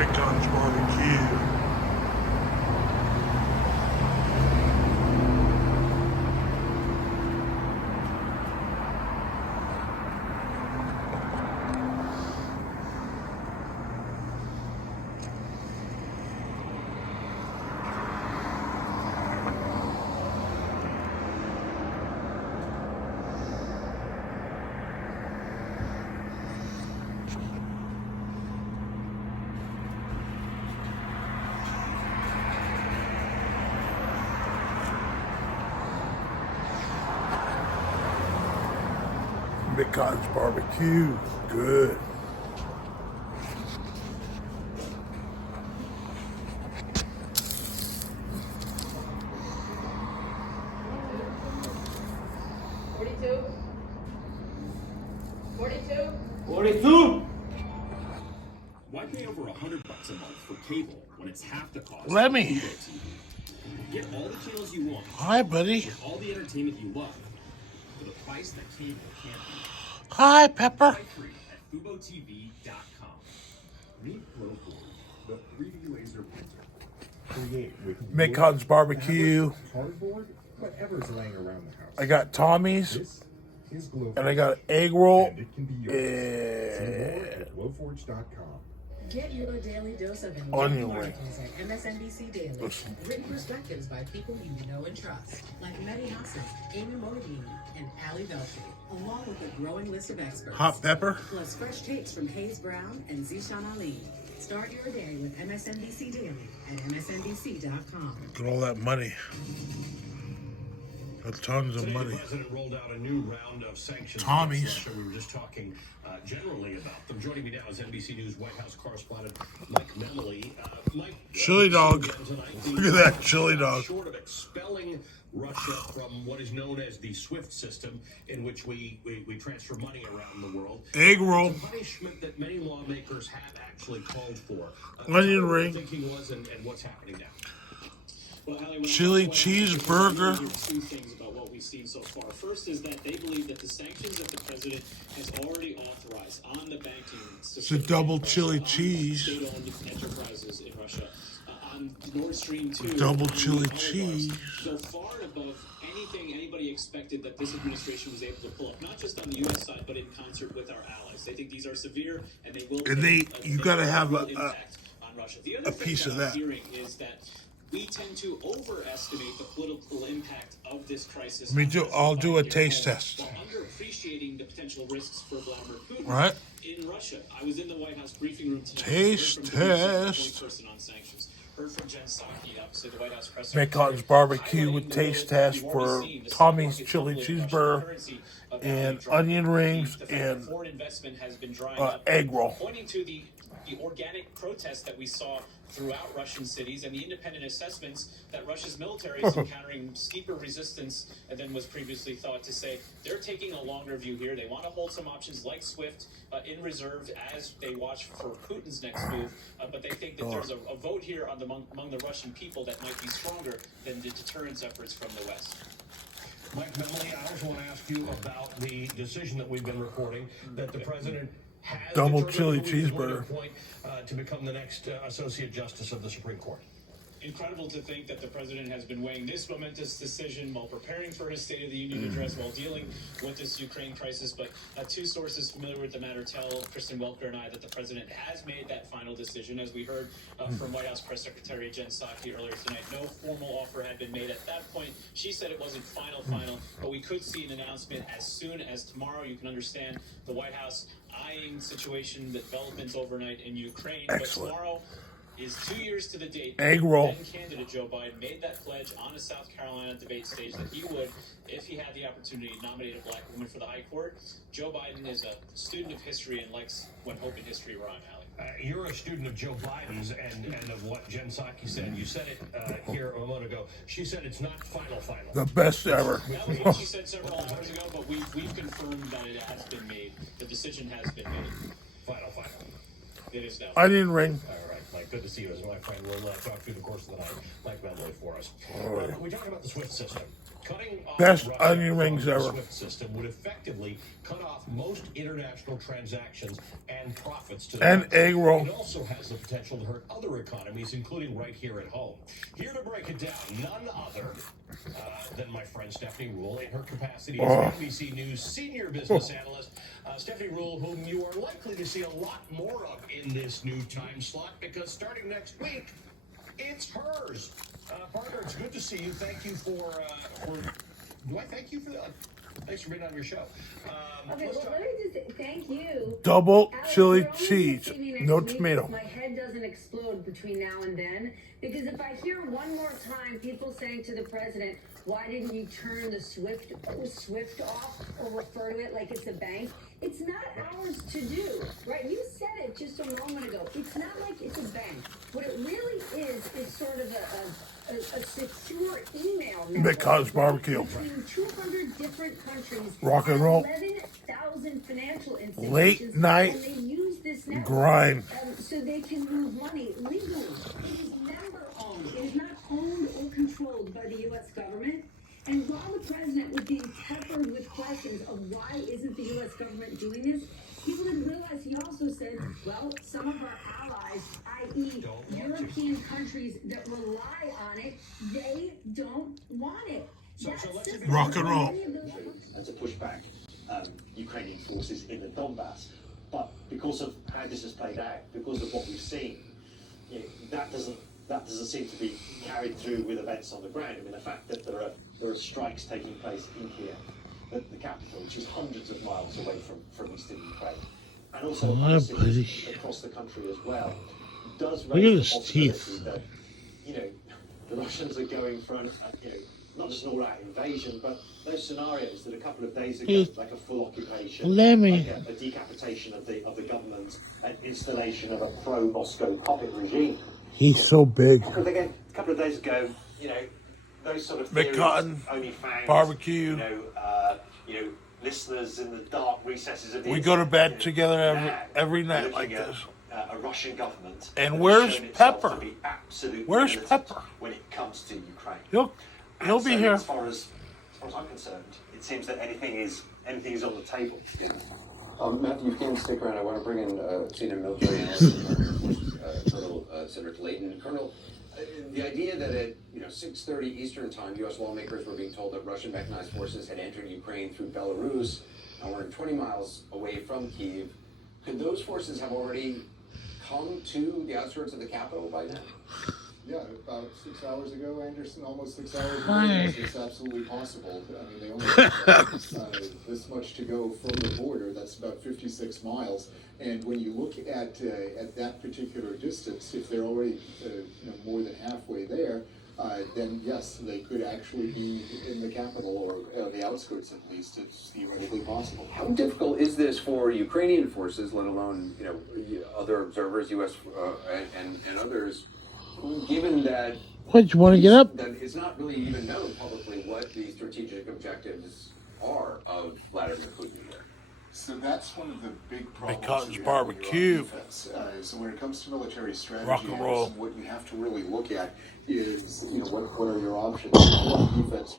Bacon's Barbecue. Bacon's Barbecue. Good. Why pay over $100 a month for cable when it's half the cost? Lemmy. of Fubo TV? Get all the channels you want, Hi, buddy. with all the entertainment you love, for the price that cable can't beat. Hi, Pepper. Try free at FuboTV.com. Meet Glowforge, the 3D laser printer. Create with Bacon's Barbecue. cardboard, whatever's laying around the house. I got Tommy's, This is Glowforge. and I got an egg roll. And it can be yours. See more at glowforge.com. Get your daily dose of Onion enlightening ring. articles at MSNBC Daily. Listen. Written perspectives by people you know and trust, like Mehdi Hassan, Amy Moradini, and Ali Velshi, along with a growing list of experts. Hot pepper. Plus fresh takes from Hayes Brown and Zishan Ali. Start your day with MSNBC Daily at MSNBC.com. Look at all that money. Got tons of Today, the money. president rolled out a new round of sanctions. Tommy's. against Russia. We were just talking generally about them. Joining me now is NBC News White House correspondent Mike Memoli. Mike, Chili dog. tonight, Look at that chili dog. Short of expelling Russia from what is known as the SWIFT system, in which we transfer money around the world. Egg roll. It's a punishment that many lawmakers have actually called for. Onion what ring. the thinking was and what's happening now. Well, Ali, when Chili I talk to cheeseburger. there are two things about what we've seen so far. First is that they believe that the sanctions that the president has already authorized on the banking system, It's a double in Russia, chili on cheese. state-owned enterprises in Russia, on Nord Stream 2, Double on the chili oligarchs, cheese. go far above anything anybody expected that this administration was able to pull up, not just on the U.S. side, but in concert with our allies. They think these are severe, and they will. And you gotta have real a impact on Russia. The other thing piece of that I'm that. hearing is that we tend to overestimate the political impact of this crisis. Me on too. us I'll if do I a get taste home, test. while underappreciating the potential risks for Vladimir Putin Right. in Russia. I was in the White House briefing room tonight. Taste Heard from Putin, the test. point person on sanctions. Heard from Jen Psaki, obviously the White House press Bacon's secretary, Barbecue with highlighting the taste role that test we've for already seen. The Tommy's stock chili market tumbled, cheeseburger currency of and value dropping. onion rings The fact that and foreign investment has been drying up, egg roll. pointing to the organic protests that we saw throughout Russian cities and the independent assessments that Russia's military is encountering steeper resistance than was previously thought. To say they're taking a longer view here. They want to hold some options like SWIFT in reserve as they watch for Putin's next move. But they think that there's a vote here among the Russian people that might be stronger than the deterrence efforts from the West. Mike Memoli, I also want to ask you about the decision that we've been reporting that the president has Double determined chili who he's going to cheeseburger. appoint, to become the next Associate Justice of the Supreme Court. Incredible to think that the president has been weighing this momentous decision while preparing for his State of the Union address, while dealing with this Ukraine crisis. But two sources familiar with the matter tell Kristen Welker and I that the president has made that final decision. As we heard from White House Press Secretary Jen Psaki earlier tonight, no formal offer had been made at that point. She said it wasn't final, but we could see an announcement as soon as tomorrow. You can understand the White House eyeing situation, the developments overnight in Ukraine. Excellent. But tomorrow is 2 years to the date. Egg roll. Then candidate Joe Biden made that pledge on a South Carolina debate stage that he would, if he had the opportunity, nominate a black woman for the high court. Joe Biden is a student of history and likes when hope and history rhyme, Allie. You're a student of Joe Biden's and of what Jen Psaki said. You said it here a moment ago. She said it's not final. The best ever. That was what she said several hours ago, but we've confirmed that it has been made. The decision has been made. Final. It is now. Onion ring. All right, Mike, good to see you as my friend. We'll talk through the course of the night. Mike Memoli for us. We talked about the SWIFT system. Cutting off Best Russia onion from rings the ever. SWIFT system would effectively cut off most international transactions and profits to the And country. egg roll. It also has the potential to hurt other economies, including right here at home. Here to break it down, none other than my friend Stephanie Rule in her capacity as NBC News senior business analyst. Stephanie Rule, whom you are likely to see a lot more of in this new time slot, because starting next week, it's hers. Partner, it's good to see you. Thank you for do I thank you for that? Thanks for being on your show. Okay, let's well, talk- let me just say thank you. Double Alex, chili you're only cheese, gonna see me next no week tomato. if my head doesn't explode between now and then. Because if I hear one more time people saying to the president, why didn't you turn the SWIFT off or refer to it like it's a bank? It's not ours to do, right? You said it just a moment ago. It's not like it's a bank. What it really is sort of a secure email network. Because barbecue. Between 200 different countries. Rock and roll. 11,000 financial institutions. Late night and they use this network, grind. so they can move money legally. It is member owned. It is not owned or controlled by the U.S. government. And while the president was being peppered with questions of why isn't the U.S. government doing this, people didn't realize he also said, well, some of our allies, i.e. European countries that rely on it, they don't want it. That's let's just Rock and roll. And to push back Ukrainian forces in the Donbass. But because of how this has played out, because of what we've seen, that doesn't seem to be carried through with events on the ground. I mean, the fact that there are strikes taking place in Kiev, the capital, which is hundreds of miles away from eastern Ukraine, and also other cities across the country as well, does Look at raise his the possibility teeth. that the Russians are going for not just an all-out invasion, but those scenarios that a couple of days ago, like a full occupation, like a decapitation of the government, an installation of a pro-Moscow puppet regime. He's so big. Because again, a couple of days ago, those sort of theories McCotton, only found barbecue. Listeners in the dark recesses of the We go to internet, bed together now every night looking like at, this. A Russian government. And that has where's shown itself Pepper? to be absolutely Where's militant Pepper? when it comes to Ukraine? He'll And be so here. As far as I'm concerned, it seems that anything is on the table. Matthew, you can stick around. I want to bring in senior military analyst Colonel Cedric Layton. Colonel, the idea that at 6:30 Eastern Time, U.S. lawmakers were being told that Russian mechanized forces had entered Ukraine through Belarus and were 20 miles away from Kyiv. Could those forces have already come to the outskirts of the capital by now? Yeah, about 6 hours ago, Anderson, almost 6 hours ago, yes, it's absolutely possible. I mean, they only have this much to go from the border. That's about 56 miles. And when you look at that particular distance, if they're already more than halfway there, then yes, they could actually be in the capital or the outskirts at least. It's theoretically possible. How difficult is this for Ukrainian forces, let alone other observers, U.S. And others, given that What, you want to get up? that it's not really even known publicly what the strategic objectives are of Vladimir Putin here? So that's one of the big problems. Because that it's you have when you're on barbecue. defense. So when it comes to military strategy, Rock and roll. what you have to really look at is, what are your options on defense?